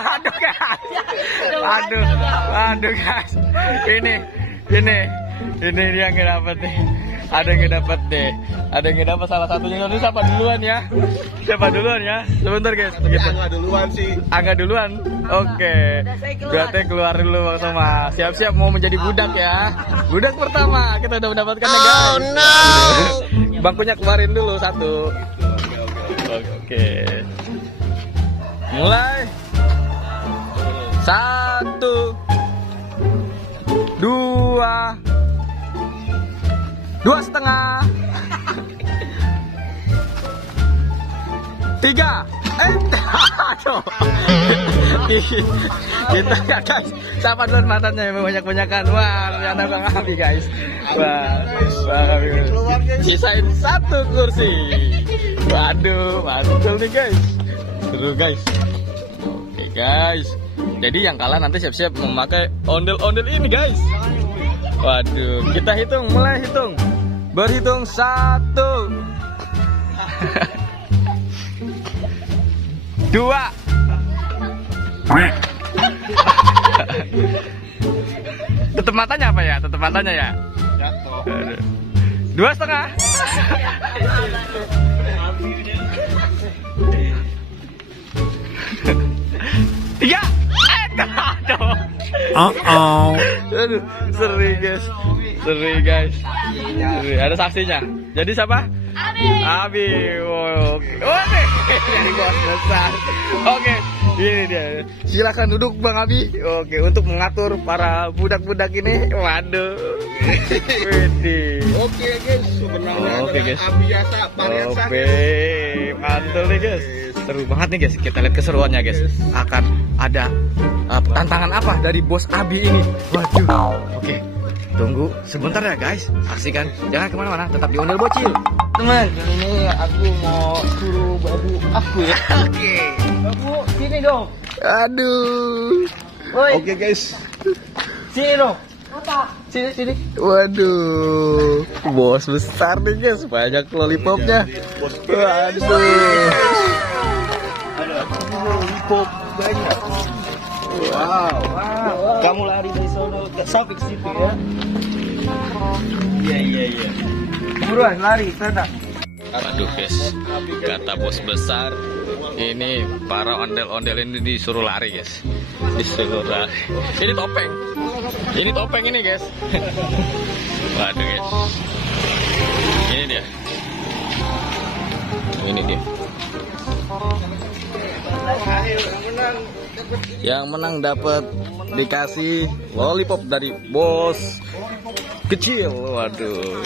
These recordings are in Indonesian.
Aduh guys. Aduh guys. Ini dia nggak dapet nih. Ada yang nggak dapet deh. Ada yang nggak dapet salah satunya. Ini siapa duluan ya? Siapa duluan ya? Sebentar guys. Gitu. Angga duluan sih. Angga duluan. Oke. Berarti keluar dulu Bang Soma. Siap-siap mau menjadi budak ya. Budak pertama kita udah mendapatkan ya guys. Oh no. Bangkunya keluarin dulu satu. Oke. Mulai. 1 2,5 3. Aduh. Kita ya guys. Siapa duluan matanya yang banyak-banyakan? Wah, ternyata Bang Abi guys. Wah, Bang Abi. Sisain 1 kursi. Waduh, mantul nih guys. Seru guys. Oke guys. Jadi yang kalah nanti siap-siap memakai ondel-ondel ini guys. Waduh, kita hitung, mulai hitung. Berhitung 1 2. Tutup matanya apa ya? Tutup matanya ya? Jatuh. 2,5. 3. Aduh, seri guys. Ada saksinya. Jadi siapa? Abi. Oke. Dari bos besar. Oke, ini dia. Silakan duduk Bang Abi. Oke, untuk mengatur para budak-budak ini. Waduh. Oke guys, sebenarnya guys. Abi biasa, Pariasa. Oke, mantul nih guys. Seru banget nih guys. Kita lihat keseruannya guys. Akan ada tantangan apa dari bos Abi ini? Waduh. Oke. Tunggu sebentar ya guys. Saksikan. Jangan kemana-mana. Tetap di Ondel Bocil. Teman, ini aku mau suruh babu aku ya. Oke. Babu, sini dong. Aduh. Oke guys. Sini dong. Apa? Sini. Waduh. Bos besar nih guys. Banyak lollipopnya. Waduh. Lollipop banyak. Wow. Kamu lari dari sono sampai ke situ ya. Iya. Buruan lari, kereta. Aduh guys, kata bos besar, ini para ondel-ondel ini disuruh lari guys. Disuruh lari. Ini topeng ini guys. Waduh guys. Ini dia. Yang menang dapat dikasih lollipop dari bos kecil. Waduh,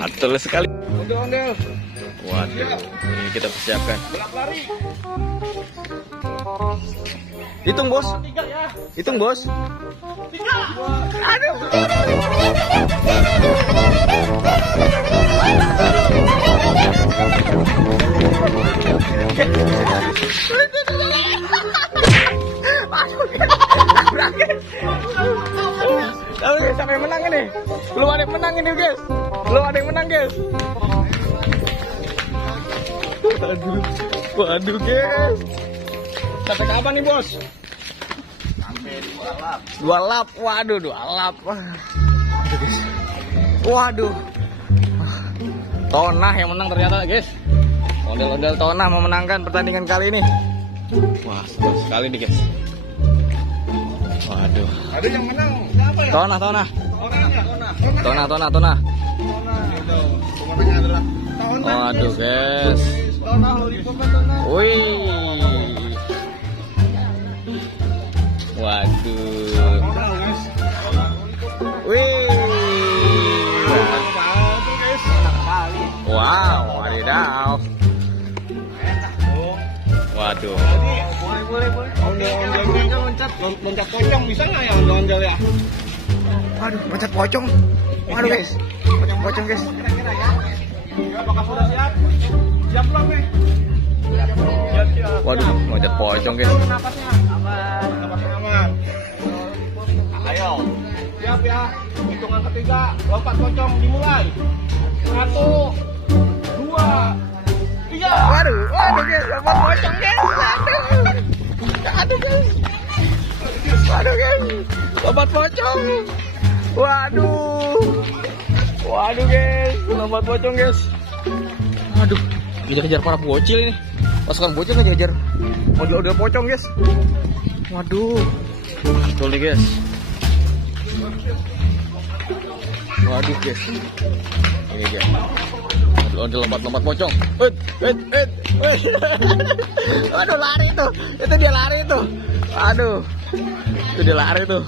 mantul sekali. Ondel-ondel. Waduh, ini kita persiapkan. Hitung bos. 3 ya. Hitung bos. 3. Aduh. Tapi siapa yang menang ini? Belum ada yang menang ini guys. Waduh guys. Sampai kapan nih bos? Sampai 2 lap. 2 lap. Waduh, 2 lap. Waduh. Tonah yang menang ternyata guys. Ondel-ondel Tonah memenangkan pertandingan kali ini. Wah, seru sekali nih guys. Waduh. Ada yang menang siapa ya? Tonah. Pemenangnya adalah Tonah. Waduh guys. Tonah, lollipopnya Tonah. Wih. Waduh. Tonah guys. Wih. Wow, wadidaw. Waduh. Boleh. Ondel-ondelnya loncat pocong bisa nggak ya ondel-ondel ya? Waduh, loncat pocong. Waduh guys. Pocong guys. Kira-kira ya. Apakah sudah siap? Siap belum nih? Siap. Waduh, loncat pocong guys. Napasnya aman. Ayo. Siap ya. Hitungan ketiga, lompat pocong dimulai. 1, 2, 3. Waduh guys, lompat pocong guys. Aduh guys. lompat pocong. Waduh. Waduh guys, lompat pocong guys. Aduh, kejar-kejar para bocil ini. Pasukan bocil ngejar model-model pocong guys. Waduh, betul nih guys. Waduh guys, ini dia. Model lompat-lompat pocong. Waduh, lari tuh. Itu dia lari tuh. Aduh, itu dia lari tuh.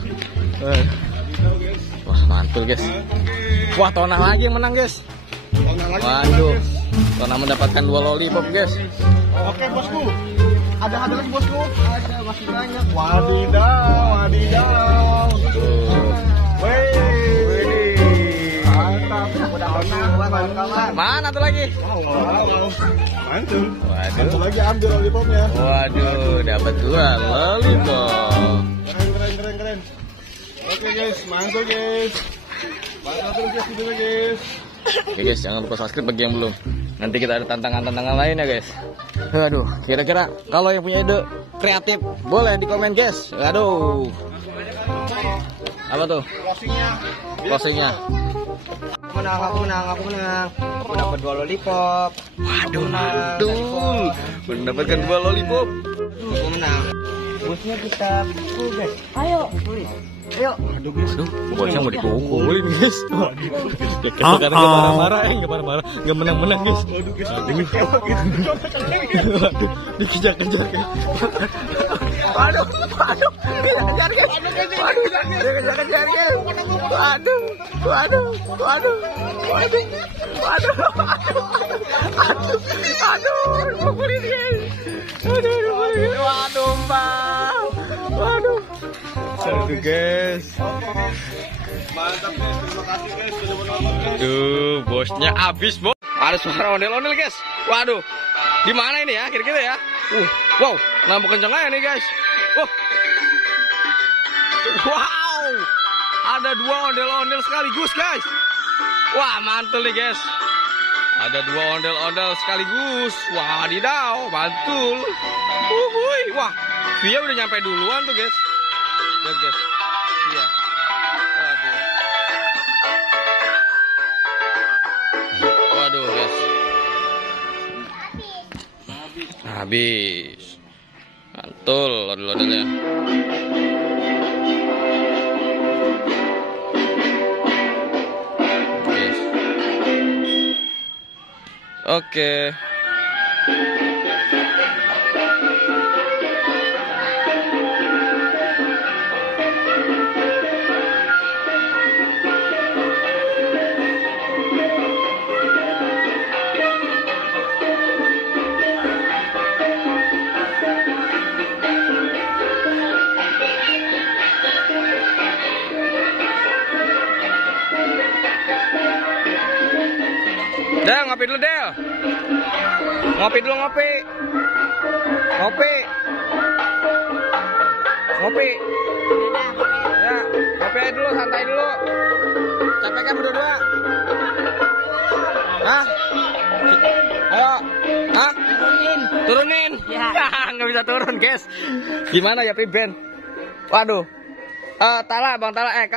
Wah, mantul guys. Wah, Tonah lagi yang menang guys. Waduh, Tonah mendapatkan 2 lollipop guys. Oke bosku. Ada lagi bosku. Ada masih banyak. Wadidaw. Mana tuh lagi? Mantul. Waduh. Satu lagi ambil lollipopnya. Waduh, dapat 2 lollipop. Keren. Oke guys, mantul guys. Mantul guys, gitu guys. Oke guys, jangan lupa subscribe bagi yang belum. Nanti kita ada tantangan-tantangan lain ya guys. Aduh, kira-kira kalau yang punya ide kreatif boleh di komen guys. Aduh. Apa tuh? Closingnya. Aku menang. Aku dapat 2 lollipop. Waduh, mantul. Mendapatkan 2 lollipop. Aku menang. Bosnya kita pukul guys. Ayo. Aduh, bosnya mau dipukulin guys. Kadang-kadang nggak marah-marah, nggak menang-menang guys. Waduh, dikejar-kejar guys. Waduh, dikejar-kejar guys. Pukulin guys. Waduh, Mbak. Aduh guys. Mantap guys, terima kasih guys sudah menonton. Aduh, bosnya habis, bos. Ada suara ondel-ondel guys. Waduh, di mana ini ya? Kira-kira ya? Wow, nambah kenceng aja nih guys. Wow, ada 2 ondel-ondel sekaligus guys. Wah, mantul nih guys. Ada 2 ondel-ondel sekaligus. Wadidaw, mantul. Wah, Via udah nyampe duluan tuh guys. Lihat guys, Via. Waduh guys. Habis. Mantul ondel-ondelnya. Guys. Oke. Del, ngopi dulu Del. Ngopi dulu, ngopi. Ya, ngopi aja dulu, santai dulu. Capek kan berdua? Hah? Ayo. Hah? Turunin. Ya. Nggak bisa turun guys. Gimana ya Ben? Waduh. Bang Tala,